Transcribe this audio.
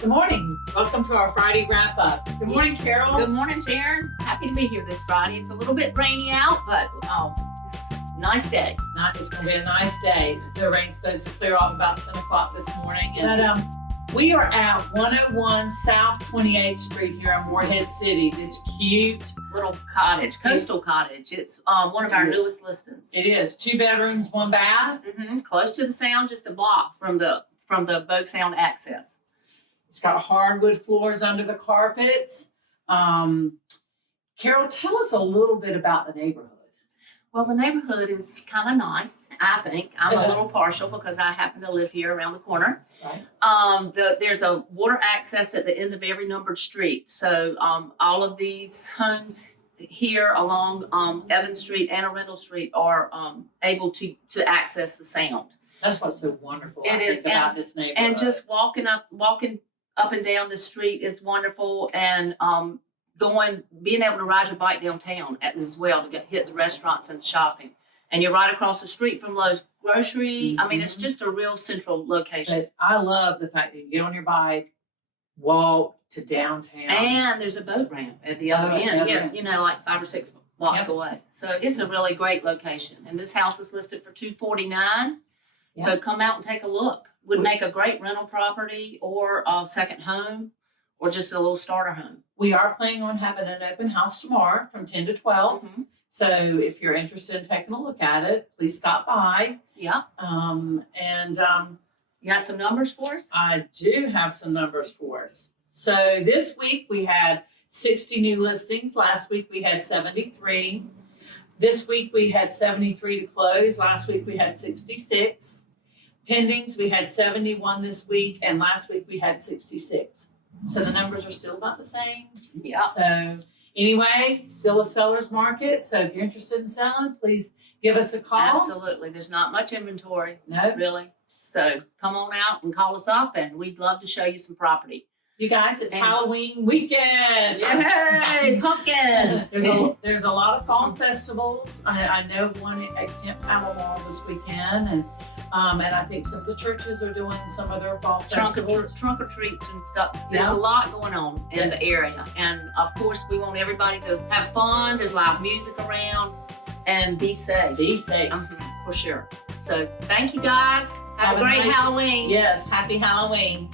Good morning. Welcome to our Friday wrap up. Good morning, Carol. Good morning, Sharon. Happy to be here this Friday. It's a little bit rainy out, but it's a nice day. It's going to be a nice day. The rain's supposed to clear off about 10 o'clock this morning. And we are at 101 South 28th Street here in Morehead City. This cute little cottage, coastal cottage. It's one of our newest listings. It is 2 bedrooms, 1 bath. Close to the sound, just a block from the boat sound access. It's got hardwood floors under the carpets. Carol, tell us a little bit about the neighborhood. Well, the neighborhood is kind of nice, I think. I'm a little partial because I happen to live here around the corner. Right. There's a water access at the end of every numbered street. So all of these homes here along Evans Street and Arundel Street are able to access the sound. That's what's so wonderful about this neighborhood. And just walking up and down the street is wonderful, and being able to ride your bike downtown as well to hit the restaurants and the shopping. And you're right across the street from Lowe's Grocery. I mean, it's just a real central location. But I love the fact that you get on your bike, walk to downtown. And there's a boat ramp at the other end here, like 5 or 6 blocks away. So it's a really great location. And this house is listed for $249. So come out and take a look. Would make a great rental property or a second home or just a little starter home. We are planning on having an open house tomorrow from 10 to 12. So if you're interested in taking a look at it, please stop by. Yeah. You got some numbers for us? I do have some numbers for us. So this week we had 60 new listings. Last week we had 73. This week we had 73 to close. Last week we had 66. Pendings, we had 71 this week, and last week we had 66. So the numbers are still about the same. Yeah. So anyway, still a seller's market. So if you're interested in selling, please give us a call. Absolutely. There's not much inventory. No. Really. So come on out and call us up, and we'd love to show you some property. You guys, it's Halloween weekend. Yay, pumpkins. There's a lot of fall festivals. I know one at Camp Alamo this weekend, and I think some of the churches are doing some of their fall festivals. Trunk or treats and stuff. There's a lot going on in the area. And of course, we want everybody to have fun. There's live music around, and be safe. Be safe. For sure. So thank you guys. Have a great Halloween. Yes, happy Halloween.